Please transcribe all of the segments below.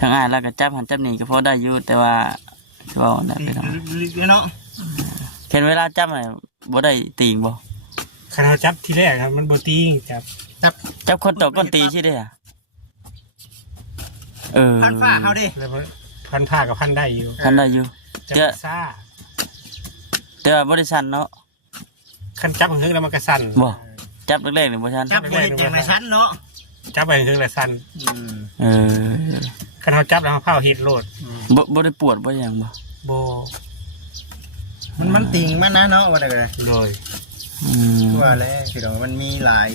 ทางอ้ายแล้วก็จับหันจับนี่ก็พอได้อยู่แต่ว่าคือว่านั่นไปเนาะเห็นเวลาจับน่ะบ่ได้ตีงบ่คันเฮาจับทีแรกครับมันบ่ตีงจับคนต่อคนตีใช่เด้อพันฝ้าเฮาดิแล้วพันผ้ากับพันได้อยู่พันได้อยู่จับซ่าแต่ว่าบ่ได้สั่นเนาะคันจับถึงแล้วมันก็สั่นบ่จับแรกๆนี่บ่สั่นจับบ่เฮ็ดจังได๋สั่นเนาะจับไปถึงแล้วสั่นคันเฮาจับแล้วเฮาเผาเฮ็ดโลดบ่ได้ปวดบ่หยังบ่มันติ่งมันนะเนาะว่าได้ก็ได้โดยว่าแล้วพี่น้องมันมีหลาย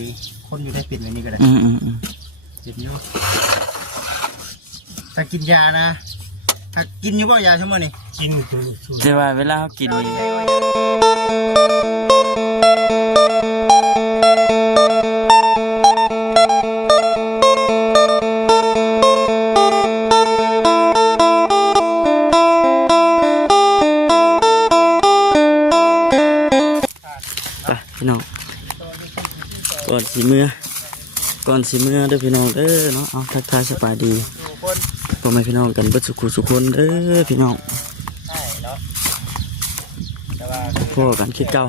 คนอยู่ได้ปิดอันนี้ก็ได้ปิดอยู่ถ้ากินยานะถ้ากินอยู่บ่ยาชั่วโมงนี่กินแต่ว่าเวลาเฮากินนี่พี่น้องก่อนสีเมื่อเด้อพี่น้องเด้อเนาะเอาทักทายสบายดีพ่อแม่พี่น้องกันเบิดสุขุสุขคนเด้อพี่น้องพ่อกันคิดเก่า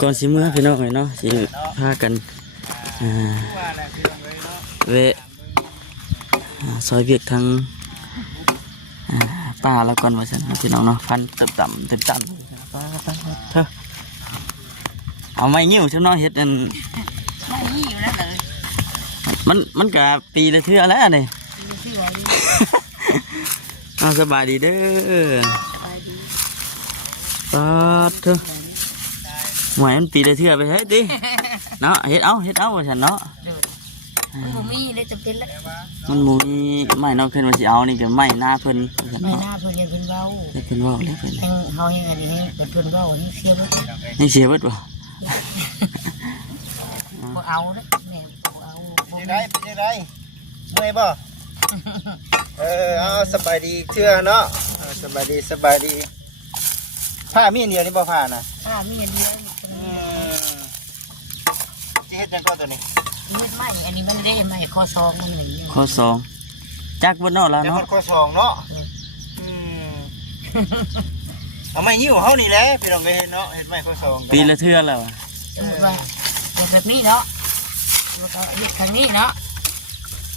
ก่อนสีเมื่อพี่น้องเนาะสิพากันเวะซอยเวียกทั้งป้าแล้วก่อนว่าฉันพี่น้องเนาะพันต่ำเธอเอาไม้ยิ้วฉันน้องเฮ็ดนั่นไม่ยิ้วนั่นเลยมันกับปีละเทื่อแล้วนี่เอาสบายดีเด้อปัดเถอะหวยมันปีละเทื่อไปเฮ็ดดิเนาะเฮ็ดเอาว่าฉันเนาะมันมีได้จำเป็นแล้วมันมูมีไม้นอกขึ้นมาสิเอานี่ก็ไม้หน้าเพิ่นไม่หน้าเพิ่นยังเป็นเว้าเพิ่นเว้าเลยเพิ่นเฮายังอันนี้เป็นเพิ่นเว้านี่เสียเบิดนี่เสียเบิดบ่บ่เอาเด้แม่บ่เอาบ่ได้เป็นจังได๋เมื่อยบ่เอาสบายดีเชื่อเนาะสบายดีผ้ามีอันเดียวนี่บ่ผ้านะผ้ามีอันเดียวสิเฮ็ดจังก็ตัวนี้เฮ็ดไม้อันนี้มันได้ไม้คอซองมันอย่างนี้คอซองจักเบิดเนาะแล้วเนาะคอซองเนาะเอาไม้ยิ้วเฮานี่แหละพี่น้องก็เฮ็ดเนาะเฮ็ดไม้คอซองปีละเทื่อแล้วแบบนี้เนาะแล้วก็เฮ็ดทางนี้เนาะ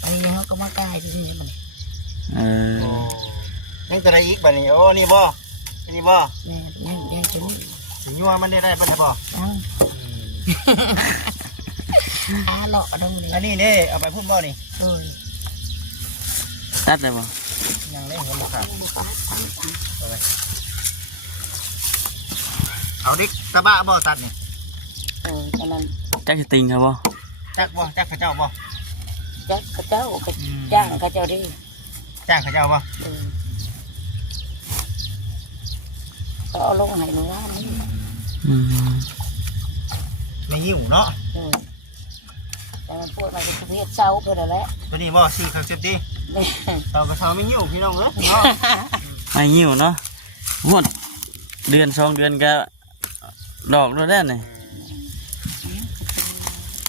อันนี้เฮาก็มากายที่นี่มันนี่ตัวใดอีกบัดนี้โอ้นี่บ่อันนี้บ่แม่ยังจนสิยัวมันได้ปานใดบ่เลาะตรงนี้อันนี้เด้เอาไปพุ่นบ่นี่ตัดได้บ่ยังเล่นกันบ่ครับเอาดิตะบะบ่ตัดนี่อันนั้นจักสิติงครับบ่จักเขาเจ้าบ่จักเขาเจ้าก็จ้างเขาเจ้าดิจ้างเขาเจ้าบ่ก็เอาลงให้หนูว่านี่ไม่ยิ้วเนาะแต่พวกมันเป็นประเภทเศร้าเพื่อนแหละตัวนี้บ่ชื่อเขาเจ็บดิเราก็ชอบไม่ยิ้วพี่น้องเนาะไม่ยิ้วเนาะหมดเดือน2 เดือนก็ดอกแล้วได้นี่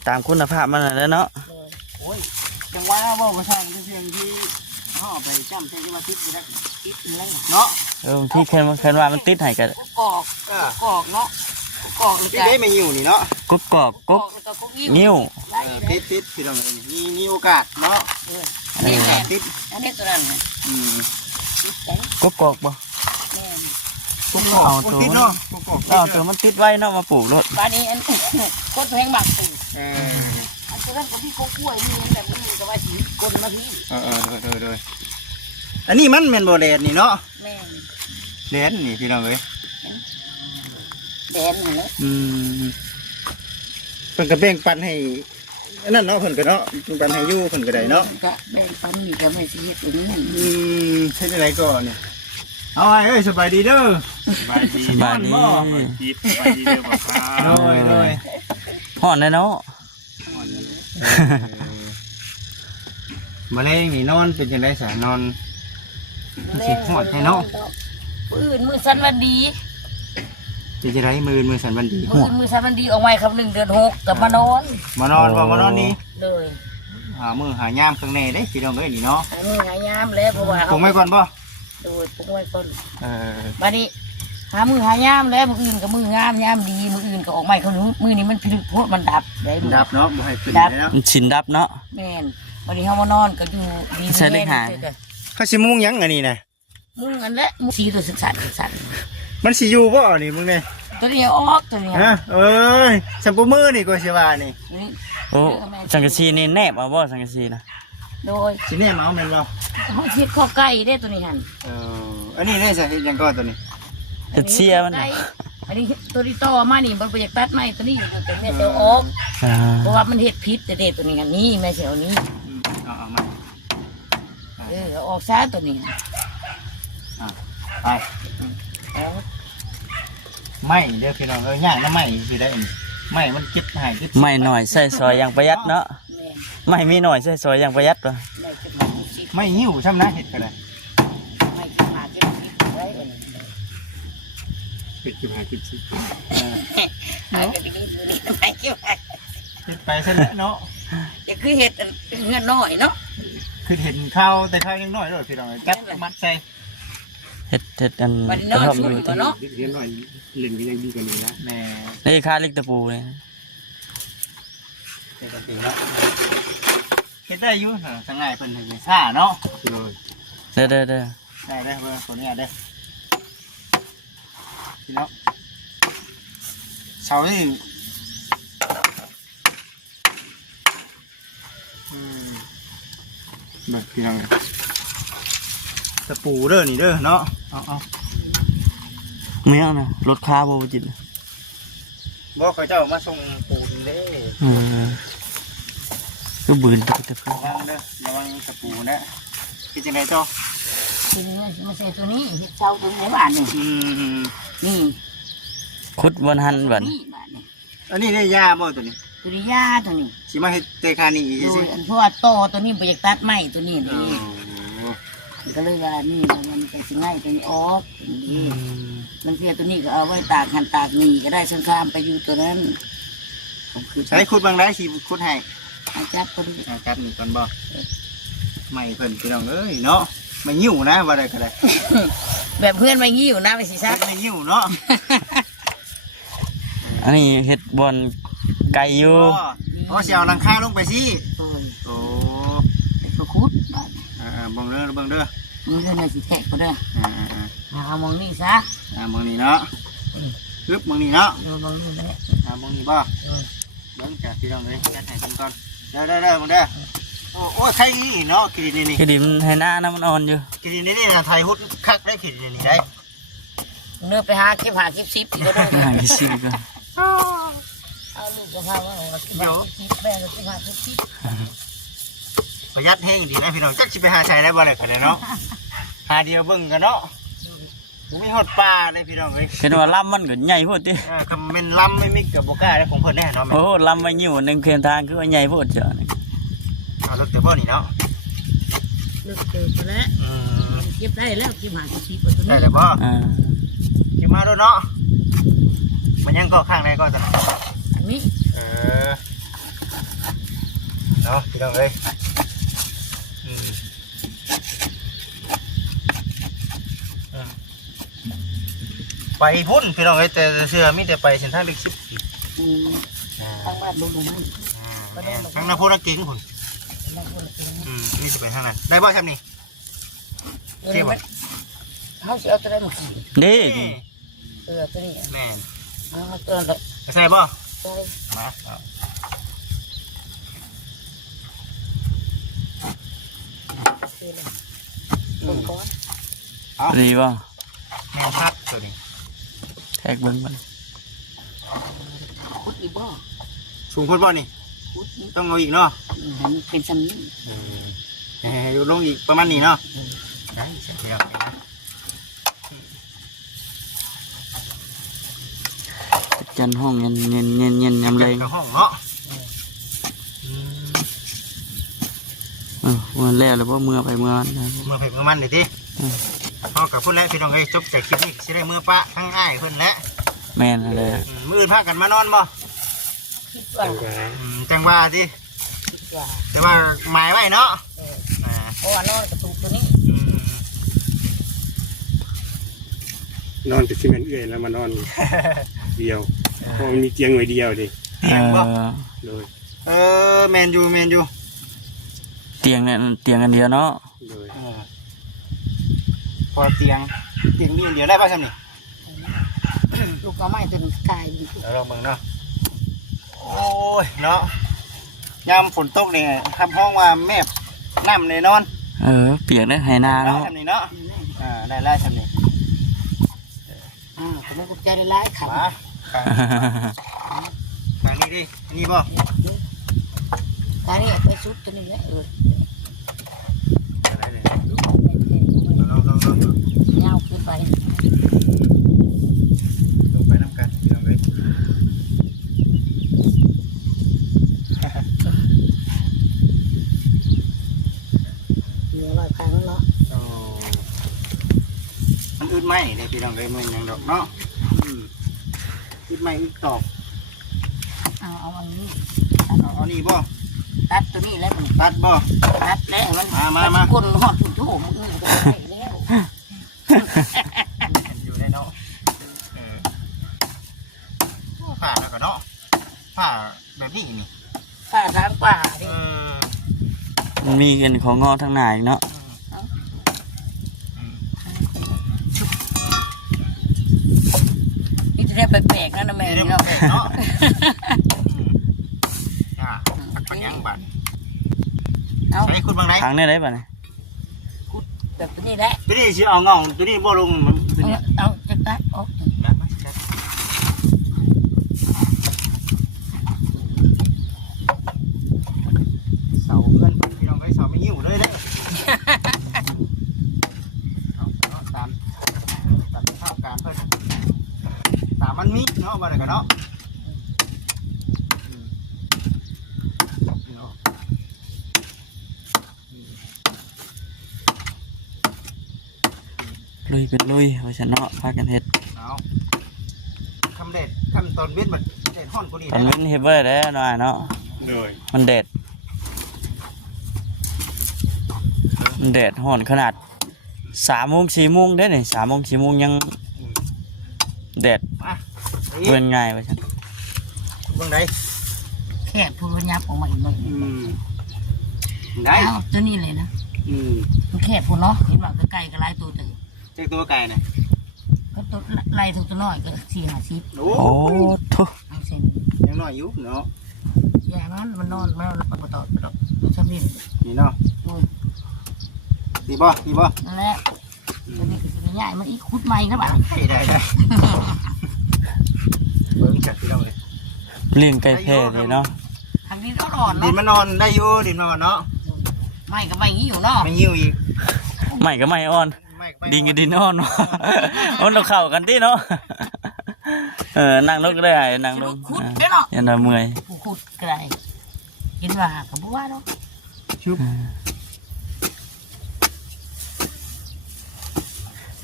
ตามคุณภาพมันแล้วเนาะโอ้ยจังว่าบ่มาสร้างเพียงที่ห่อไปจ้ำใช้ที่มาติดอยู่แล้วติดอะไรเนาะที่เคนว่ามันติดให้กันกอกเนาะกอกที่ได้ไม่ยิ้วนี่เนาะกุ๊กกอกกุ๊กนิ้วติดพี่น้องมีโอกาสเนาะติดอันนี้ตัวนั้นกุ๊กกอกบ่เอาตัวเนาะตัวมันติดไว้เนาะมาปลูกรถบ้านนี้อันก้นเพลงหมักปลูกอันนั้นกับพี่โค้กกล้วยนี่แบบนี้ก็ว่าสีก้นมาพี่โดยอันนี้มันเป็นโบแดนนี่เนาะแม่แดนนี่พี่น้องเอ้ยแดนเหรอเพิ่นก็แบ่งปันให้นั่นเนาะเพิ่นก็เนาะปันให้อยู่เพิ่นก็ได้เนาะก็แบ่งปันนี่ก็ไม่สิเฮ็ดอย่างนี้เฮ็ดจังได๋ก่อนเนี่ยเอาไว้เอ้ยสบายดีเด้อสบายดีสบายดีเด้อบ่ครับโดยฮ้อนเนาะมาแรงนี่นอนเป็นจังได๋ซะนอนสิฮอดให้เนาะมือสันวันดีเป็นจังได๋มือสันวันดีมือสันวันดีออกมาครับ1 เดือน 6กับมานอนนี่เลย หามือหายามข้างในเด้พี่น้องเอ้ยนี่เนาะ หามือหายามแล้วเพราะว่า ผมไว้ก่อนบ่ โดยปลูกไว้ก่อน เออ บัดนี้หามือหายามแล้วมืออื่นก็มืองามยามดีมืออื่นก็ออกใหม่เขาหนูมือนี้มันพิลึกโพดมันดับได้มือ ดับเนาะบ่ให้ขึ้น ดับ เลยเนาะ มันชินดับเนาะ แม่นบัดนี้เฮามานอนก็อยู่ดี ใช่เลขหา เขาสิมุงหยังอันนี้นะ มุงอันละมุงสีตัวสั่นสั่น มันสิอยู่บ่นี่มึงนี่ ตัวนี้ออกตัวนี้ ฮะเอ้ยสัมปูมือนี่ก็สิว่านี่ นี่ โอ้สังกะสีนี่แนบเอาบ่สังกะสีนะ โดย สิแน่มาเอาแม่นบ่ เฮาเฮ็ดข้อไก่ได้ตัวนี้หั่น อันนี้ได้สิเฮ็ดหยังก็ตัวนี้ เฮ็ดเสียมัน ไก่ น่ะ อันนี้ตัวที่ต่อมานี่มันบ่อยากตัดไม้ตัวนี้แต่แม่จะเอาออก อ่า เพราะว่ามันเฮ็ดพิษแต่เด็ตัวนี้หั่นนี่แม่สิเอานี้ เอามา เอาออกซะตัวนี้หั่น ไป เอา ไม่เด้อพี่น้องเอ้ยย่างน้ำไม่สิได้นี่ไม่มันเก็บหายเก็บ ไม่หน่อยใส่ซอยอย่างประหยัดเนาะ แม่ ไม่มีหน่อยใส่ซอยอย่างประหยัดว่ะ ได้จะมาสิ ไม่หิ้วช่ำนะเห็ดก็ได้ ไม่จะมาจะพิษไว้อันนี้ ปิดจุดหาจุดสิ หายไปนิดนึงไม่เกี่ยว เห็ดไปซะแล้วเนาะ จะคือเห็ดเงินน้อยเนาะ คือเห็นข้าวแต่ข้าวยังน้อยเลยพี่น้องจับมัดใส่ เฮ็ดอัน วันนี้ กระ น้อย ท่อม สุด อยู่ กว่าเนาะ เรียนหน่อยเล่นก็ยังดีกว่านี้นะ แม่ นี่ค่าเล็กตะปูนี่ เห็ดจริงเนาะเห็ดได้อยู่ทางง่ายเพิ่นเห็นซ่าเนาะ เลย เด้อ ได้เพิ่นคนนี้ได้พี่น้องเสานี่แบบพี่น้องตะปูเด้อนี่เด้อเนาะเอา เมียนะรถค้าบ่จิต บอกเขาเจ้ามาส่งปูนเด้ อืมก็บืนตะปู ระวังเด้อระวังตะปูนะเป็นจังไงเจ้า ทีนี้มาใส่ตัวนี้เห็ดเจ้าตัวในบ้านนี่นี่ ขุดวันหันบัด นี่บ้านนี่ อันนี้ได้ยาบ่ตัวนี้ ตัวนี้ยาตัวนี้ สิมาเฮ็ดเตคานี่อีก โด สิ ยอันเพราะว่าโตตัวนี้ไปอยากตัดไม้ตัวนี้นี่ก็เลยว่านี่มันเป็นสิ่งง่ายตัวนี้ออกนี่มันเสียตัวนี้ก็เอาไว้ตากหันตากนี่ก็ได้ข้ามไปอยู่ตัวนั้นผมคือ ใช้ขุดบางได้สิขุดให้ อาจับตัวนี้ ครับนี่ก่อนบ่ไม่เพิ่นพี่น้องเอ้ยเนาะไม่หิ้วนะว่าได้ก็ได้ แบบเพื่อนไปงี้อยู่นะไปสิซัก ไม่หิ้วเนาะ อันนี้เฮ็ดบอนไก่อยู่ เพราะสิเอาหลังคาลงไปสิ โอ้ย โอ้ ก็คุดบ้าน เบิ่งเด้อเบิ่งเด้อ มึงเรื่องอะไรสิแทะก็ได้เอามองนี่ซะ เบิ่งนี่เนาะลึกเบิ่งนี่เนาะ เอามองนี่แหละ เบิ่งนี่บ่เบิ่งจ้ะพี่น้องเอ้ยจัดให้เพิ่นก่อนเด้อเด้อเด้อเบิ่งเด้อโอ้ยใครนี่เนาะกินนี่ คือดิมันให้หน้าน้ำมันอ่อนอยู่ กินนี่นะไทยฮุดคักได้กินนี่ได้ เนื้อไปหาคลิปซิปก็ได้ หายสิก็ เอาลูกจะพาว่าคลิปแม่ก็จะพาคลิป ประหยัดแห้งดีนะพี่น้องจักสิไปหาใช้ได้บ่ได้ก็ได้เนาะหาเดียวเบิ่งกันเนาะมีฮอดปลาเลยพี่น้องเอ้ย เห็นว่าลำมันก็ใหญ่โพดติ คำเป็นลำไม่มีกับบ่กล้าได้ของเพิ่นแน่เนาะ โอ้ลำไว้อยู่หนึงเพียงทางคือว่าใหญ่โพดเจ้านี่ เอารถแต่บ่นี่เนาะ เลือกเจอไปแล้วเก็บได้แล้วคลิปหาคลิปตัว ได้ นี้ แล้วบ่ อ่า กินมาด้วยเนาะมันยังก็ข้างในก็จะ อันนี้ เนาะพี่น้องเอ้ยไปพุ่นพี่น้องเอ้ยแต่เสื้อมีแต่ไปเส้นทางเล็กสิบ ทางบ้านลงตรงนั้น ทางนาโพนักเก่งพุ่นนี่จะไปทางนั้นได้บ่ครับนี่ เขาจะเอาตัวนั้นมาขี่ เด้ ตัวนี้ แม่ เอาตัวนั้น ใส่บ่ ใส่ มา ลงก้อน ดีบ่ แม่พักตัวนี้ แทกเบิ่งมัน คุดอีบ่ สูงพุ่นบ่นี่ คุดนี่ ต้องเอาอีกเนาะ เป็นซ้ำนี้ ลงอีกประมาณนี้เนาะ จันห้องเย็นยำแรง ห้องเนาะ วันแล้วแล้วบ่เมื่อไปเมื่อนั้น เมื่อเผ็ดเมื่อมันนี่ทีพอกับพุ่นแล้วพี่น้องเอ้ยจบจากคลิปนี้สิได้เมื่อปะทั้งอ้ายเพิ่นแล้ว แม่นเลย มื้ออื่นพากันมานอนบ่ คิดว่า จังว่าสิ แก ว่า แต่ว่าหมายไว้เนาะอ่า เพราะว่านอนกระตุกตัวนี้ อืม นอนเป็นที่มันเอื่อยแล้วมานอนเดียวเพราะมันมีเตียงหน่วยเดียวดิ เออ โดย แมนยู เตียงเนี่ยเตียงกันเดียวเนาะ โดย พอเตียงนี่เดียวได้ป่ะซ้ำนี่ ลูกก็ไม่จนกายอยู่ เดี๋ยวลองเบิ่งเนาะโอ้ยเนาะยามฝนตกเนี่ยทำห้องว่าแมบน้ำเลยนอน เปียกได้ไหนา ได้ เนาะ ทำนี่เนาะได้ไล่ทำนี่ ผมก็ใจได้ร้ายขับ มาทางนี้ดิอันนี้บ่ ตอนนี้ไปซุดตัวนี้แหละ ได้เลยลอง เงาขึ้นไป ลงไปน้ำกันลงไป เหนือลอยพังเนาะ มันอึดไหมได้พี่น้องเลยมันยังดอกเนาะอึดไหมอึดตอก เอาอันนี้ เอานี่บ่ ตัดตัวนี้แล้วมัน ตัดบ่ ตัดแล้วมัน มา คนหอดถุงโถมมือก็ได้แล้ว อยู่ในเนาะผ่าแล้วก็เนาะผ่าแบบนี้นี่ ป่าทางป่าดิ มันมีเงินของงอทั้งหนาอีกเนาะ นี่จะได้ไปแปลกนั่นนะแม่ เดี๋ยว เนาะ แปลกเนาะปัญญังบัด เอา ใช้คุณบางไร ทางนี้ได้ป่ะเนี่ย แบบนี้แหละ ตัวนี้ชื่อเอาเงาตัวนี้บ่ลงมันตัวนี้ เอาจะตัดออก เสาเพื่อนพี่น้องไอ้เสาไม่หิ้วเลยเด้เอาตามข้าวการเพื่อนตามมันมีเนาะบ่ได้กันเนาะ ลุยเป็นลุยว่าฉันเนาะพากันเฮ็ด เอาคำเด็ดคำตอนเว้นบัดเด็ดห้อนกูนี่ ตอนเว้นเฮ็ดไว้ได้หน่อยเนาะ โดย มันแดดห่อนขนาด3 โมง 4 โมงได้นี่3 โมง 4 โมงยังแดด มา เว้นง่ายว่าฉัน เบิ่งได้ แค่พูดยับออกมาอีกหน่อย ได้ เอาตัวนี้เลยนะมันแค่พูดเนาะเห็นว่าใกล้ๆก็ไล่ตัวตื่น เจ้าตัวไก่น่ะ ก็ตัวไล่ตัวน้อยก็4-50 โอ้ โอ้ทุ เอาเส้น ยังน้อยอยู่เนาะ อย่างนั้นมันนอนไม่เอาปกติหรอกชอบเล่น นี่เนาะดีบ่ นั่นแหละตัวนี้ก็จะใหญ่มันอีกคุดใหม่นะบ้า ได้เบิ่งจัดพี่น้องเลย เลี้ยงไก่แพร่เลยเนาะ ทางนี้ก็อ่อน ดิน เนาะ มันนอนได้อยู่ดินมันนอนเนาะ ไม่ก็ไม่งี้อยู่เนาะ ไม่หิ้วอีก ไม่ก็ไม่อ่อน ดินกับดินอ่อนเนาะมันเราเข้ากันติเนาะนั่งลงก็ได้นั่งลง คุดเด้อเนาะ ยันเมื่อย ผู้คุดก็ได้กินว่าก็บ่ว่าเนาะ ชุบ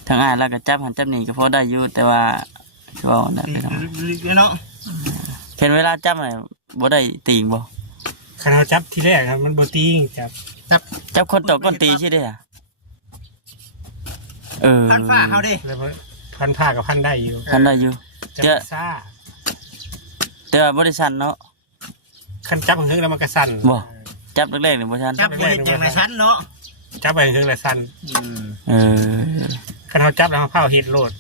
ทางอ้ายแล้วก็จับหันจับนี่ก็พอได้อยู่แต่ว่าคือว่านั่นไปเนาะ เนาะ เห็นเวลาจับน่ะบ่ได้ตีงบ่ ขณะจับที่แรกครับมันโบตีงจับ จับคนต่อคนตีใช่เด้อพันฝ้าเขาดิ แล้วพันผ้ากับพันได้อยู่ ทันได้อยู่ จับซ่า แต่ว่าบ่ได้สั่นเนาะ ขันจับหึงแล้วมันก็สั่น บ่ จับแรกๆนี่บ่สั่น จับเห็ดอย่างไรชั้นเนาะ จับไปหึงแล้วสั่น เออ ขันเขาจับแล้วเขาเผาเห็ดโลด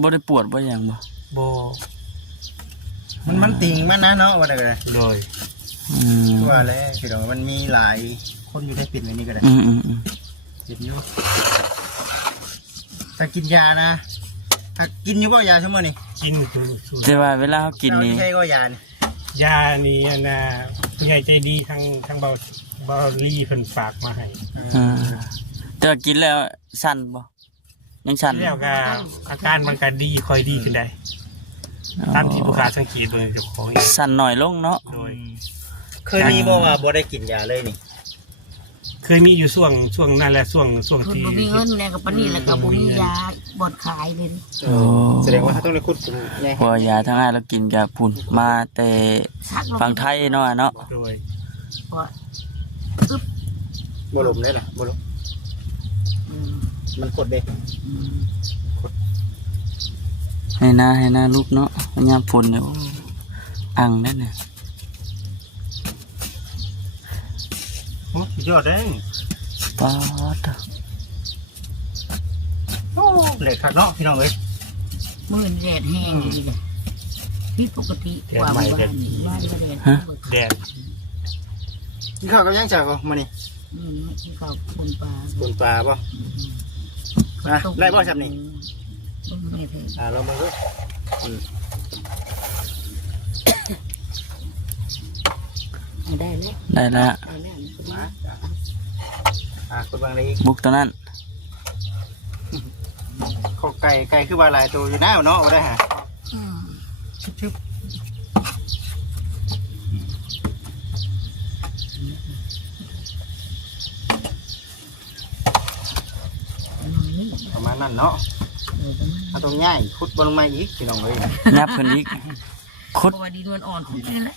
บ่ได้ปวดบ่หยังบ่ โบ มันติ่งมันนะเนาะว่าได้เลย โดย ว่าแล้วพี่น้องมันมีหลายคนอยู่ได้ปิดไว้นี่ก็ได้ ปิดอยู่แต่กินยานะถ้ากินอยู่ก็ยาชั่วโมงนี่ กินคือ แต่ว่าเวลาเขากินนี่ ใช่ก็ยานี่ ยานี่นะผู้ใหญ่ใจดีทั้งเบาลี่เพิ่นฝากมาให้ แต่ว่ากินแล้วสั่นบ่ยังสั่น แล้วก็อาการมันก็ดีค่อยดีขึ้นได้ตามที่ผู้ค้าสังเกตเบิ่งเจ้าของ สั่นหน่อยลงเนาะ โดย เคยมีบ่ว่าบ่ได้กินยาเลยนี่ เคยมีอยู่ช่วงนั่นแหละช่วง คน ที่ บ่มีเงินเนี่ยก็ปานนี้แล้วก็บ่มียาบ่อนขายเลย แสดงว่าเขาต้องได้คุดไง เพราะว่ายาทั้งอ้ายเรากินกับพุ่นมาแต่ ซักลง ฝั่งไทยเนาะเนาะ โดย ว่า ปึ๊บ บ่ลมได้ล่ะบ่ลม อืม มันกดเด้ อืม ให้นาลูกเนาะยามฝนเนี่ยอังนั่นเนี่ย โอ้สุดยอดเด้ ป๊าด โอ้เหล็กคักเนาะพี่น้องเอ้ย มื้อแดดแห้งดีเลยพี่ปกติกว่าเมื่อวานนี่ว่าแดด แดด กินข้าวกับยังจ้าบ่มื้อนี้ ที่เขาคนปลา ปนปลาบ่มาไล่บ่ซับนี่ ไม่เถอะ ลองมาดู ได้เลย ได้ละ ได้แล้ว มาคนบางเลยอีก บุกตัวนั้น ข้าวไก่คือว่าหลายตัวอยู่หน้าเนาะบ่ได้ฮะ อืม ชึบประมาณนั้นเนาะเอาตรงง่ายขุดบนลงมาอีกพี่น้องเอ้ย ยับขึ้นอีกขุด เพราะว่าดินมันอ่อนขึ้นนี่แหละ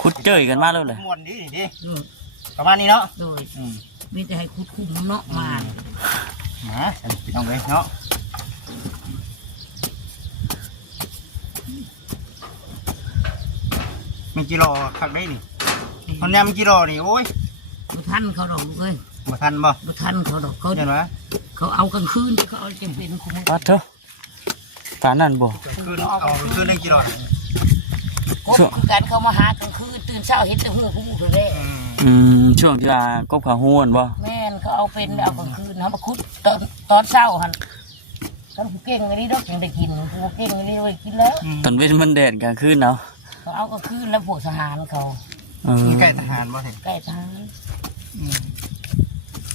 ขุดเจยกันมาแล้วเลย ม่วนดีดิประมาณนี้เนาะ โดยมีแต่ให้คุดคุ้มน้ำเนาะมา มาพี่น้องเอ้ยเนาะมีกิโลคักได้นี่คนนี้มีกิโลนี่โอ้ย ดูท่านเขาดอกลูกเอ้ย มาทันบ่ ดูท่านเขาดอกเขา เห็นไหม เขาเอากลางคืนเขาเอาจำเป็นคุ้ม ปัดเถอะปานนั่นบ่ คืนเอาคืน1กิโล กบคือการเขามาหากลางคืนตื่นเช้าเห็นแต่หูเลย ช่วงที่ว่ากบขาห้วนบ่ แม่นเขาเอาเป็นเอากลางคืนเขามาคุดตอนเช้าหันเขาผู้เก่งอันนี้ดอกยังได้กินผู้เก่งอันนี้ได้กินแล้ว ตอนเว้นมันแดดกลางคืนเนาะ เขาเอากลางคืนแล้วพวกทหารเขา มีใกล้ทหารบ่เห็น ใกล้ทหาร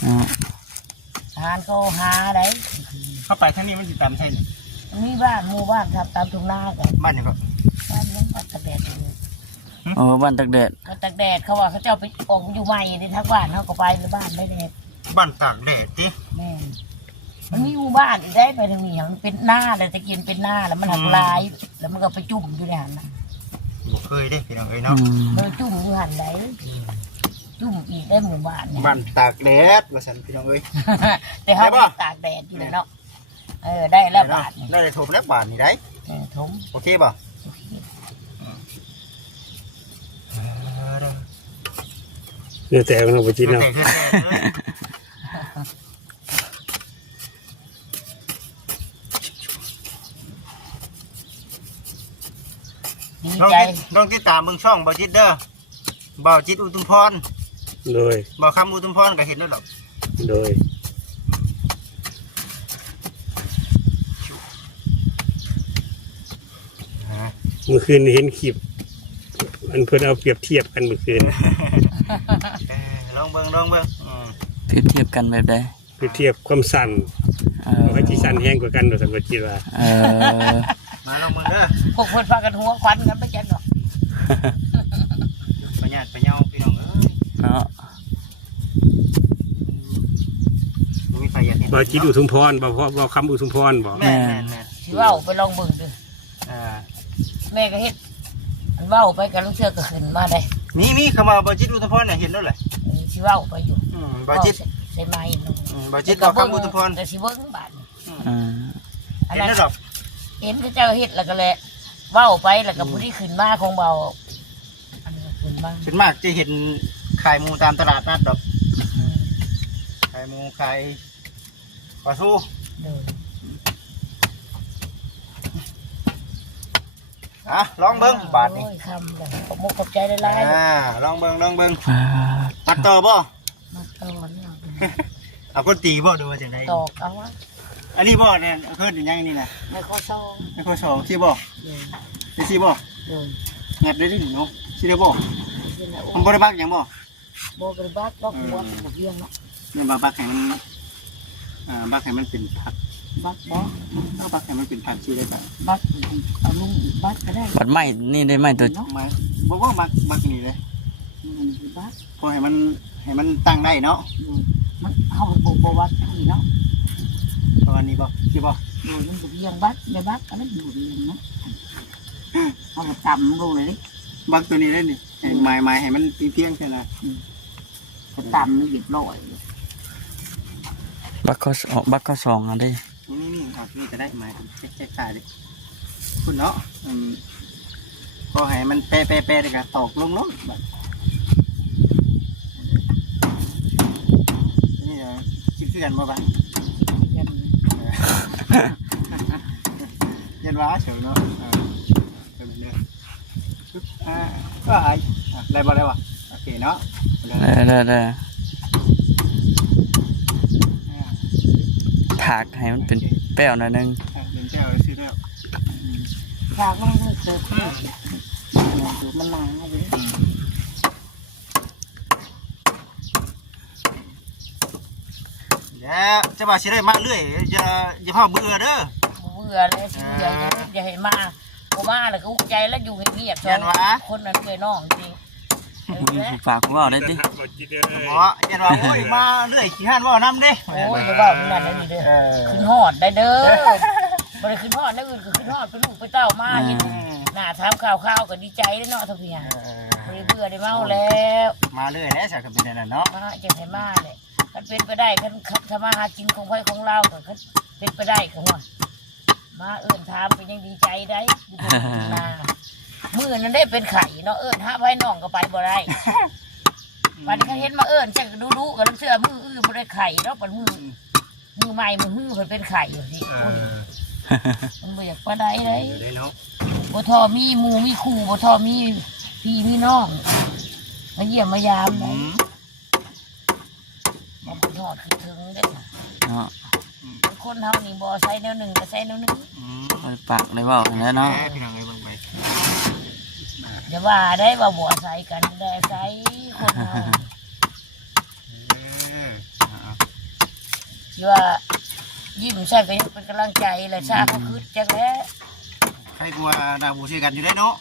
อ่า ทหารเขาหาได้ เข้าไปทางนี้มันสิตามใช่นี่ มีบ้านหมู่บ้านทำตามทุ่งนากัน บ้านนี่ก็ บ้านนั้นบ้านตะแดด บ้านตากแดด บ้านตะแดดเขาว่าเขาจะเอาไปออกอยู่ใหม่ในทั้งบ้านเขาก็ไปในบ้านไม่แดด บ้านตากแดดติ แม่นมันมีหมู่บ้านอีกได้ไปทางนี้มันเป็นหน้าเลยตะเกียนเป็นหน้าแล้วมันหักลาย แล้วมันก็ไปจุ่มอยู่ในหันนะ บ่เคยเด้พี่น้องเอ้ย อื เนาะ ม เลยจุ่มอยู่หันไหนจุ่มอีกได้หมู่บ้านเนี่ย บ้านตากแดดว่าซั่นพี่น้องเอ้ย แต่เขา ได้ปะ ตากแดดอยู่เลยเนาะได้แล้วบาทนี่ ได้ถมแล้วบาทนี่ได้ ถม โอเคป่ะ เนื้อแต่เราไปกินเนาะ ดี ลอง ใจ ลองติดตามเบิ่งช่องบ่จิตเด้อบ่จิตอุทุมพร โดย บ่คำอุทุมพรก็เห็นแล้วดอก โดยเมื่อคืนเห็นคลิปมันเพิ่นเอาเปรียบเทียบกันเมื่อคืน ลองเบิ่งอืม เปรียบเทียบกันแบบใด เปรียบเทียบความสั่นว่าที่สั่นแห้งกว่ากันเราสังเกตคิดว่า มาลองเบิ่งเด้อ พวกคนพากันหัวควันกันไปจันเนาะ ประหยัดประเหยาพี่น้องเอ้ย เนาะ บ่มีไฟยัดนี่ บ่จิตอุทุมพรบ่คำอุทุมพรบ่ แม่น สิเว้าไปลองเบิ่งดู แม่ก็เฮ็ดมันเว้าไปกับลูกเสือก็ขึ้นมาได้ มีคำว่าบ่จิตอุทุมพรน่ะเห็นแล้วแหละ สิเว้าไปอยู่ บ่จิต ใส่ไม้ลง บ่จิตบ่คำอุทุมพร แต่สิเบิ่งบาด อ่า อัน เห็น นั้น แล้วดอก เห็นเจ้าเฮ็ดแล้วก็แหละเว้าไปแล้วก็ผู้ที่ขึ้นมาของเบาอันนี้ขึ้นมา ส่วนมากจะเห็นขายหมูตามตลาดนัดดอกขายหมูขายปลาทู เดิน ลองเบิ่งบาทนี่ โอ้ยคำเลยขอบมุกขอบใจหลายๆ ลองเบิ่ง อ่า ตัดต่อบ่ มาตอนเนี่ย เอาคนตีบ่ดูว่าจังได ตอกเอาวะ อันนี้บ่เนี่ยเพิ่นอย่างนี้นะ ในข้อซอง ไอ้ข้อสองสิบ่ เดิน สิสิบ่ เดิน งัดได้ดิเนาะสิได้บ่ เดินแล้ว มันบ่ได้บักหยังบ่ โบกระบักก็หัวหมดเรียงเนาะ เนี่ยบักให้มันบักให้มันเป็นผัก บักบ่ เอาบักให้มันเป็นผักสิได้ป่ะ บักเอาลุงบักก็ได้ บัดไม้นี่ได้ไม้ตัว เนาะ มาบ่ว่าบักนี่เลย บัก พอให้มันตั้งได้เนาะ มันเอาโบบักที่เนาะ ประมาณนี้บ่สิบ่ ดูมันเรียงบักในบักก็ไม่อยู่เรียงเนาะเอาจำดูเลยดิ บักตัวนี้ได้นี่ให้ไม้ให้มันเพียงๆแค่นั้น ก็ตำนี่เรียบร้อย บักข้อสองอันได้ นี่ครับนี่ก็ได้มาแจ๊กขาดิคุณเนาะพอให้มันแปะเลยก็ตอกลงแบบนี่คิดกันบ่บ้างยันว้าเฉยเนาะก็หายได้บ่ได้วะโอเคเนาะได้ถากให้มันเป็นแป้วหน่อยนึง เป็นแก้วซื้อแล้ว ฝากมันให้เติมให้ดูมันนานอยู่ จะมาชิได้มาเรื่อยอย่าพ่อเบื่อเด้อ เบื่อเลยอย่าให้มาโอมาเลยก็อุกใจแล้วอยู่เงียบๆคนนั้นเลยน้องจริง ฝากว่าได้ดิ หมอยันว่าโอ้ยมาเรื่อยขี้หันว่าน้ำเด้ โอ้ยอย่าว่าเป็นนั่นนี่เด้อขึ้นหอดได้เด้อบริขึ้นหอดนั่นอื่นก็ขึ้นหอดเป็นลูกเป็นเต้ามาเห็นหน้าทำข้าวก็ดีใจได้เนาะทุกอย่างบริเบื่อได้เมาแล้วมาเรื่อยแล้วสักเป็นนั่นเนาะมาจะให้มาเนี่ยมันเป็นไปได้กันทำมาหากินของไฟของเราก็เป็นไปได้ของว่ามาทำเป็นยังดีใจได้นามือนั้นได้เป็นไข่เนาะห้าไพ่น้องก็ไปบ่ได้วันนี้เขาเห็นมาเช่นดูกันเสื้อมือบ่ได้ไข่เนาะเป็นมือใหม่มือเป็นไข่อยู่สิมันบ่อยากไปได้เลยบ่ทอมีมูมีคู่บ่ทอมีพี่มีน้องมาเยี่ยมมายามเลยมาบุญหอดถึงได้คนเท่านี้บ่ใส่แนวหนึ่งก็ใส่แนวหนึ่งปากเลยว่าอย่างนั้นเนาะอย่าว่าได้ว่าบ่ใส่กันได้ใส่คนเท่าว่ายิ้มใส่เป็นกำลังใจเลยชาเขาคืดจังแล้วใครกลัวนาบูช่วยกันอยู่ได้เนาะ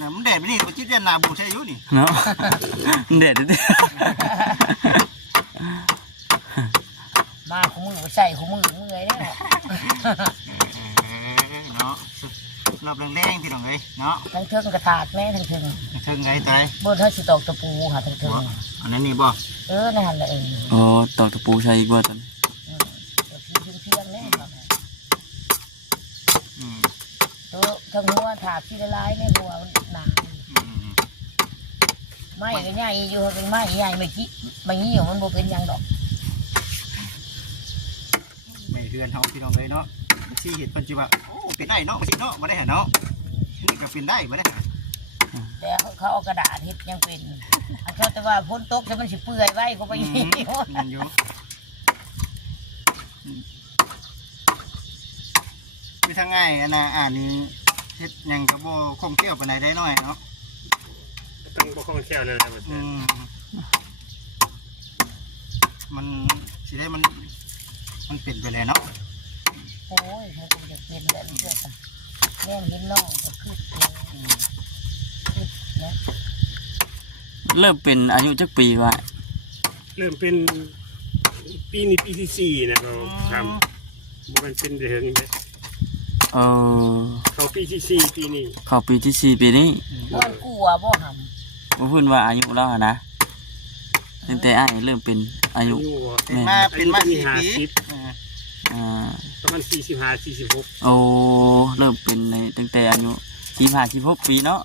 น้ำแดดไม่นี่ก็คิดว่านาบูช่วยอยู่นี่เนาะแดดดิมาขมือใส่ขมือเมื่อยเนี่ยเนาะรอบแดงๆพี่น้องเลยเนาะทั้งเทิงกระถางแม่ทั้งเทิงไงตัวไหนบนเท้าสิตอกตะปูค่ะทั้งเทิงอันนั้นนี่บ่นั่นแหละอ๋อตอกตะปูใช่อีกว่าตอนเพียงแน่ทั้งหัวถาดที่ละลายในหัวหนาไม้ก็ใหญ่อยู่เป็นไม้ใหญ่ไม่ขี้ไม่งี้อยู่มันโบเป็นยังดอกไม่เฮือนเขาพี่น้องเลยเนาะที่เห็นปัจจุบันโอ้เป็นได้เนาะมาสิเนาะมาได้เหรอเนาะนี่ก็เป็นได้มาได้แต่เขาเอากระดาษเห็ดยังเป็นเขาแต่ว่าพ้นตกจะมันสิเปื่อยไว้ก็ไปยี่มันอยู่คือทั้งง่ายนะนี่เห็ดยังกระโบคมเขี้ยวไปไหนได้น้อยเนาะต้องบกคงเขี้ยวเลยมันสิได้มันเปลี่ยนไปเลยเนาะโอ้ยเขาจะเปลี่ยนแบบนี้เพื่อกันแม่เห็นน้องก็คือเริ่มเป็นอายุจักปีวะเริ่มเป็นปีนี้ปีที่4นะครับมันเป็นเดือนเลยเขาปีที่4ปีนี้เขาปีที่4ปีนี้บ่กลัวบ่หำบ่พูดว่าอายุแล้วนะตั้งแต่อ้ายเริ่มเป็นอายุเป็นมาประมาณ45-46โอ้เริ่มเป็นในตั้งแต่อายุ45-46ปีเนาะ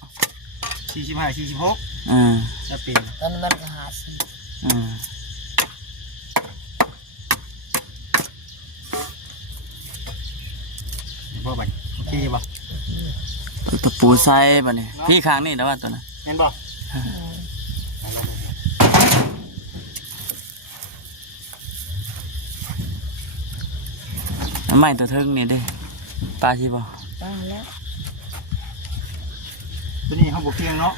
45-46จะเป็นตอนมันก็บ่บัดโอเคบ่ตะปูใส่บัดนี้พี่ข้างนี่นะว่าตัวน่ะแม่นบ่ไม่ตัวเทิงนี่ได้ปลาชีบ่ปลาแล้วตัวนี้เขาบวกเพียงเนาะ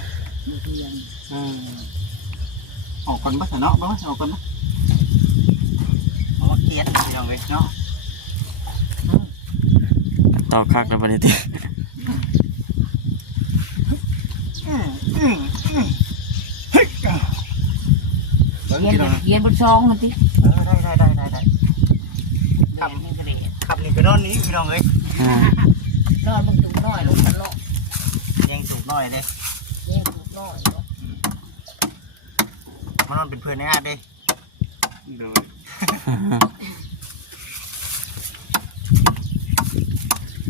ออกกันบ้างเนาะบ้างออกกันบ้างเอามาเกียดอย่างเลยเนาะต่อคักแล้วประเดี๋ยวเย็นบนซองมันทีได้ขับนี่ไปนอนนี้พี่น้องเลยนอนมึงถูกน้อยลงกันเนาะยังถูกน้อยเลยยังถูกน้อย มานอนเป็นเพื่อนในอาดเด้ โดย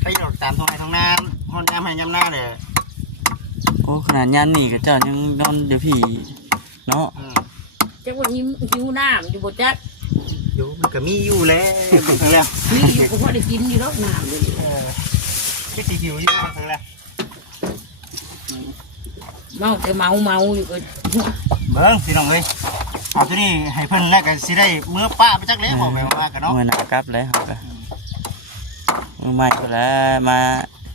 ไปดอกตามท้องไร่ท้องนาฮอนยามให้ยามหน้าเลย โอ้ขนาดยันนี่ก็เจ้ายังนอนเดี๋ยวพี่เนาะ จักว่าหิวน้ำอยู่บ่จัก อยู่มันก็มีอยู่แล้วบางครั้งแล้ว มีอยู่ก็พอได้กินอยู่รอบน้ำเลย ก็สิหิวอยู่บางครั้งแล้ว เมาแต่เมาอยู่ก็ เบิ้งพี่น้องเอ้ยเอาตัวนี้ให้เพิ่นแล้วก็สิได้เมื่อป้าไปจักแล้วบอกไปว่ากันเนาะ เมื่อหนากลับแล้วครับก็มือใหม่ก็แล้วมา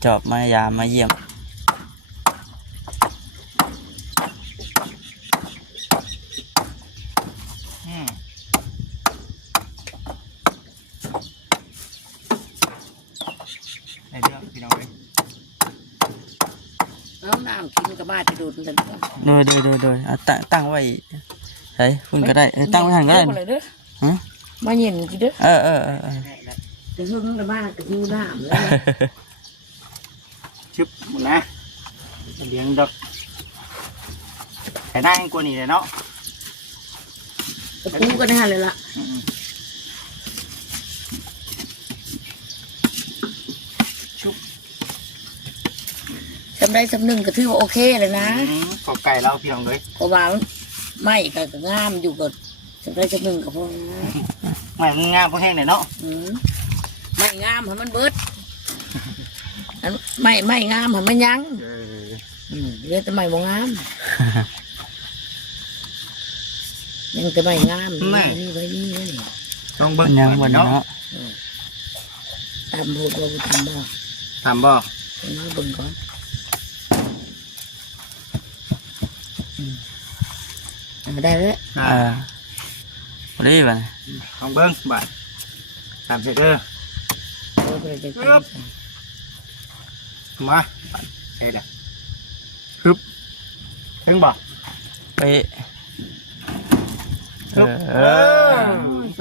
จอบมายามมาเยี่ยม ในเรื่องพี่น้องเอ้ย เอาน้ำกินกับบ้านจะดูดมัน โดยเอาตั้งไว้ใช่คุณก็ได้ตั้งไว้หันก็ได้ เลยเด้อ ฮะ มาเย็นกินเด้อ เออ จะหึงกับบ้านก็หิวน้ำเลย ชึบหมดนะเลี้ยงดอกแต่หน้าให้กว่านี้เลยเนาะ กูก็ได้เลยล่ะทำได้สำนึงก็ถือว่าโอเคเลยนะ ขอบไก่เราพี่น้องเลย เพราะว่าไม่ก็งามอยู่ก็ทำได้สำนึงก็พอนะ ไม่มันงามพวกแห้งหน่อยเนาะ ไม่งามให้มันเบิดอันไม่งามให้มันยั้งเรียกแต่ไม่บ่งามยังแต่ไม่งามนี่ไว้นี่ ต้อง เบิ่ เบิ้ ง ง ยังบ่เนาะ ตามพูดว่าทำบ่ ทำบ่ นี่เบิ่งก่อนได้แล้ว พอดีป่ะ ต้องเบิ้งบาทตามเสร็จเด้อ โอ้ยจะ มาเสร็จแล้วฮึบถึงบ่ ไป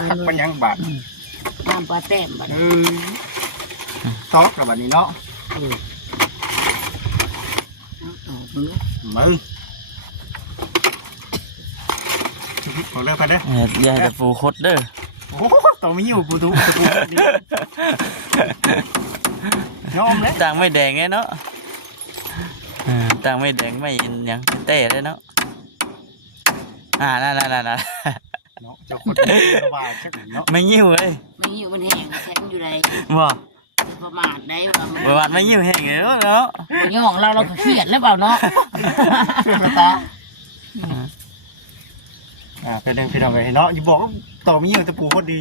ขับมันยังบาท น้ำปลาแต้มบัด ซอกกับบัดนี้เนาะมึงขอเลิกไปเด้อ อย่าจะฟูคดเด้อ โอ้ต่อไม่อยู่ปูตูน้อมเลย ต่างไม่แดงไงเนาะต่างไม่แดงไม่ยังเต้เลยเนาะนั่น เนาะเจ้าคนสบายใช่ไหมเนาะ ไม่ยิ้วเลย ไม่อยู่มันแห้งแข็งอยู่ไร บ่ ประมาทได้ว่า ประวัติไม่ยิ้วแห้งเลยเนาะ ย่องเราก็เครียดแล้วเปล่าเนาะ เพื่อนตาเป็นเรื่องพี่น้องเลยเนาะอย่าบอกว่าต่อไม่อยู่แต่ปูคนดี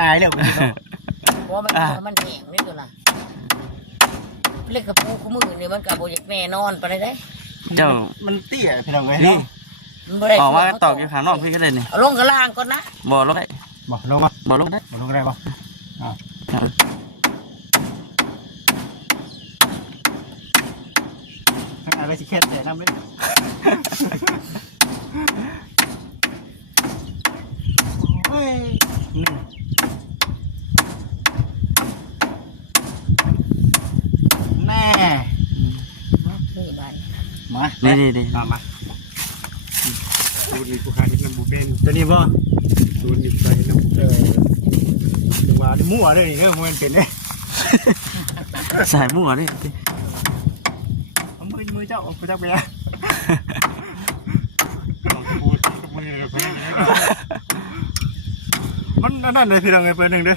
อายแล้วเนาะ เพราะมันแห้งนี่ตัวน่ะเล็กกับปูคู่มือนี่มันกับโบยกแน่นอนไปได้ เจ้า มันเตี้ยพี่น้องเลย นี่ เนาะ ออกมาตอกอยู่ข้างนอกพี่ก็ได้นี่ เอาลงกระล่างก่อนนะ บ่ลงได้ บอกลงมา บ่ลงได้ บอกลงได้ป่ะอะไรสิแค่แต่น้ำเลยเฮ้ยนี่แน่ นี่ใบ มา ดี มา สูตรนี้ผู้ค้าที่มันบูเป็น ตัวนี้บ่ สูตรนี้ใส่น้ำ ว่ามั่วเลยเนี่ยมันเป็นเนี่ย สายมั่วดิ มือเจ้าไปจับไปอ่ะมันนั่นเลยพี่น้องไงเปิดหนึ่งเด้อ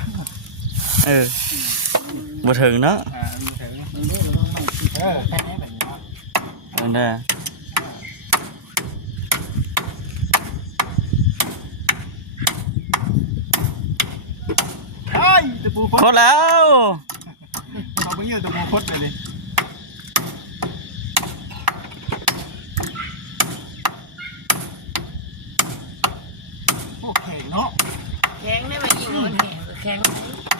บ่ถึงเนาะ มันเรียกว่าไม่ แค่นี้แบบนี้ ได้ ไอ้ตะปูค ครบแล้ว เอาไปเยอะตะปูคดเลยโอเคเนาะ แข็งได้ไหมยิ่งมันแห้งก็แข็ง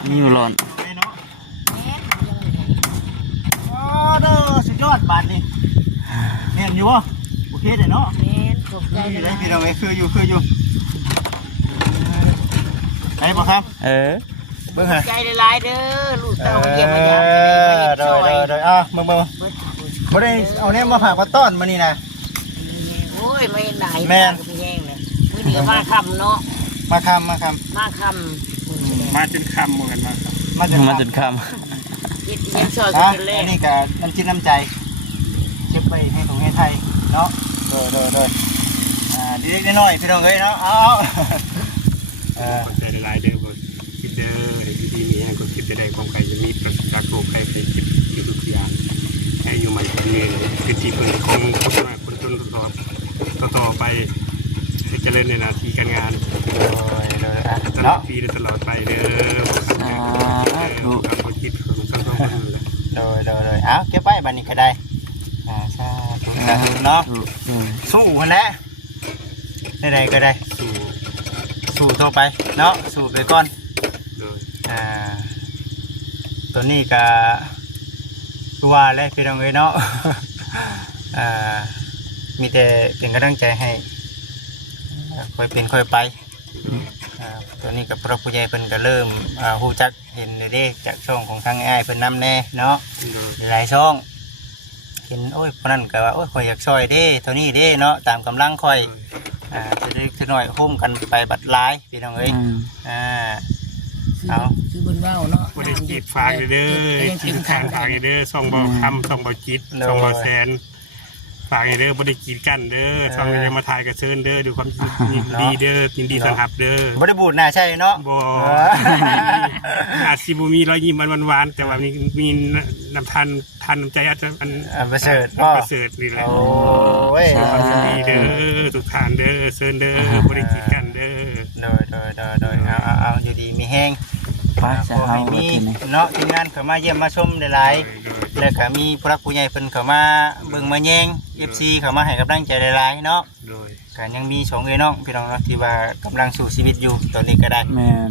มีอยู่ร้อน เนาะ แข็งยังไม่แห้ง อ๋อเด้อสุดยอดบาทนี่เห็นอยู่วะโอเคเด้อเนาะ แข็งถูกใจ นี่ เล เลย ยพี่น้องไอ้คืออยู่ไอ้บ่ครับ เบิ่งฮะ ใจหลายเด้อลูกเต้าเยี่ยมมาอย่าง โดยมึงบ่ได้เอาเนี่ยมาฝากมาต้อนมานี่นะ โอ้ยไม่ไหน แม่น ไม่แห้งเลย คือนี่ก็มาคำเนาะ มาคำ มาค มาจนคำเหมือนกันมา มาจน มาจนค่ ำคิดยังชอบ นะ กันแร อั ก นนี้ก็น้ำจิ้มน้ำใจเก็บไปให้ของให้ไทยเนาะโดยเด็กๆน้อยๆพี่น้องเอ้ยเนาะเอาขอบใจหลายเด้อบ่คิดเด้อดีๆมีให้ก็คิดได้ความใครจะมีประสาทโลกใครไปคิดอยู่ทุกอย่างให้อยู่ใหม่เป็นเงินคือที่เพิ่นคงคนจนต่อไปเจริญในหน้าที่การงานตลอ เนาะ ดปีตลอดไปเด้อ ำถูก ทำความคิดของทั้งสองคนเลย โดยเอาเก็บไว้บัดนี้ก็ได้ใช่เนาะ ถูก สู้คนแหละใดๆก็ได้ สู้ต่อไปเนาะสู้ไปก่อน โดย ตัวนี้ก็ว่าเลยพี่น้องเอ้ยเนาะ มีแต่เป็นกำลังใจให้ค่อยเป็นค่อยไปตัวนี้กับพระผู้ใหญ่เพิ่นก็เริ่มฮู้จักเห็นเลยเด้จากช่องของทางอ้ายเพิ่นนำแน่เนาะหลายช่องเห็นโอ้ยพนั้นก็ว่าโอ้ยข่อยอยากช่วยเด้เท่านี้เด้เนาะตามกำลังค่อยจะได้ขึ้นหน่อยหุ้มกันไปบัดหลายพี่น้องเอ้ยเอา คือบนว่าวเนาะ บ่ได้จีบฝากเด้อจีบทางฝากเด้อส่องบ่คำส่องบ่จิตส่องบ่แสนฝากเด้อบ่ได้กีดกันเด้อส่องจะมาถ่ายกระเชิญเด้อดูความดีเด้อยินดีต้อนรับเด้อ บ่ได้บูดน่าใช่เนาะ บ่อาจสิบ่มีรอยยิ้มหวานๆแต่ว่ามีน้ำทานน้ำใจอาจจะอัน ประเสริฐ ประเสริฐนี่แหละ โอ้ย ความดีเด้อทุกทานเด้อเชิญเด้อบ่ได้กีดกันเด้อ โดยเอาอยู่ดีมีแห้ง ไปจะ ขอ เอา ให้ ไป มี ที่ไหน เนาะทีมงานเข้ามาเยี่ยมมาชมหลายๆแล้วก็มีผู้รักผู้ใหญ่เพิ่นเข้ามาเบิ่งมาแยง FC เข้ามาให้กำลังใจหลายๆเนาะ โดย ก็ยังมีสองเอ้ยน้องพี่น้องเนาะที่ว่ากำลังสู้ชีวิตอยู่ตอนนี้ก็ได้ แม่น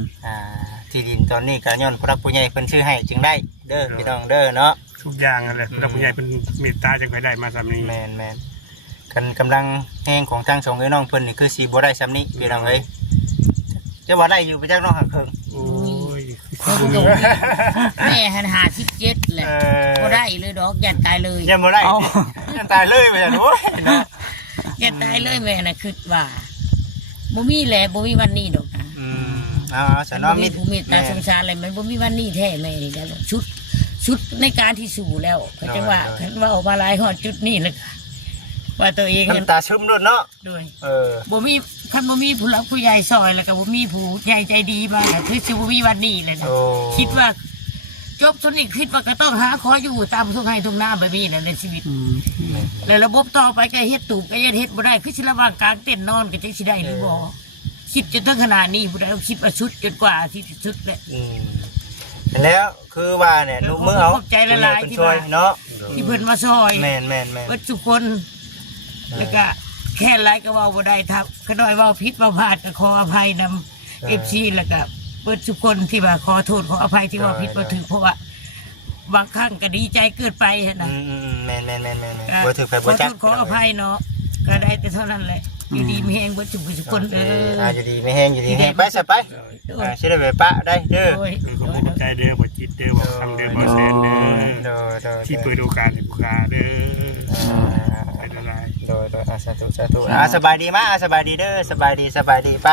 ที่ดินตอนนี้ก็ย้อนผู้รักผู้ใหญ่เพิ่นชื่อให้จึงได้เด้อพี่น้องเด้อเนาะ ทุกอย่างนั่นแหละแล้วผู้ใหญ่เป็นเมตตาจังไปได้มาสำนี้ แม่นกันกำลังแห้งของทางสองเอ้ยน้องเพิ่นนี่คือสิบ่ได้ซ้ำนี้พี่น้องเอ้ยจะว่าได้อยู่ไปจักน้องหักเคิง โอ้ย แม่หัน57แหละบ่ได้เลยดอกยันตายเลย ยังบ่ได้ยังตายเลยไปจ้ะโอ้ยเนาะ ยันตายเลยแม่น่ะคิดว่าบ่มีแหละบ่มีวันนี้ดอกนะ เอาสนอ บ่ มิ มีผู้เมตตาสงสารอะไรมันบ่มีวันนี้แท้แม่นี่ก็ชุดในการที่สู่แล้วเขาจังว่าคันว่าออกมาหลายฮอดจุดนี้แล้วว่าตัวเองนั้น น้ำตาซึมด้วยเนาะ ด้วย Ờ. บ่มีคันบ่มีผู้หลักผู้ใหญ่ซอยแล้วก็บ่มีผู้ใหญ่ใจดีมาก็คือสิบ่มีวันนี้เลยนะ โอ้ คิดว่าจบส่วนนี้คิดว่าก็ต้องหาขออยู่ตามทุ่งไร่ทุ่งนาแบบนี้แหละในชีวิต แล้วระบบต่อไปก็เฮ็ดตูบก็เฮ็ดบ่ได้คือสิระหว่างกลางเต้นนอนก็จังสิได้หรือบ่คิดจนถึงขนาดนี้บ่ได้ต้องคิดว่าชุดจนกว่าที่สุดแหละ แล้วคือว่าเนี่ยลูกมือเอา ขอบใจละลายที่ ช่วย มา เนาะ ที่เพิ่นมาซอย แม่น เบิดทุกคนแล้วก็แค่ไรก็เว้าบ่ได้ทับขน้อยเว้าผิดเว้าพลาดก็ขออภัยนำ FC แล้วก็เบิดทุกคนที่ว่าขอโทษขออภัยที่ว่าผิดบ่ถูกเพราะว่าบางครั้งก็ดีใจเกินไปนะ แม่นบ่ถือไป ข บ่ อ จั โท ก ษขออภัยเนาะก็ได้แต่เท่านั้นแหละอยู่ดีมีแหงเบิดทุกคนเด้อ อยู่ดีไม่แห้งอยู่ดีแห้งไปซะไปสิได้ไปปะได้เด้อ โอ้ย ขอบคุณใจเด้อบ่จิตเด้อบ่คำเด้อบ่แสนเด้อที่เปิดโอกาสให้ผู้ค้าเด้อไปละลาย โดยสาธุสบายดีมาสบายดีเด้อสบายดีไป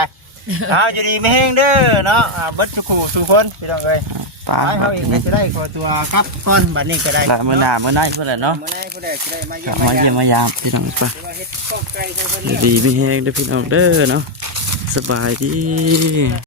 อยู่ดีไม่แห้งเด้อเนาะเบิดทุกคนพี่น้องเอ้ย ตา ไปเฮาเองก็สิได้ขอตัวกลับก่อนบัดนี้ก็ได้ ละมื้อหน้ามื้อไหนเพิ่นแหละเนาะ มื้อไหนผู้ใดสิได้มาเยี่ยม มาเยี่ยมมายามพี่น้องไป ว่าเฮ็ดข้าวไก่ให้เพิ่น ดีมีแฮงเด้อพี่น้องเด้อเนาะสบายดี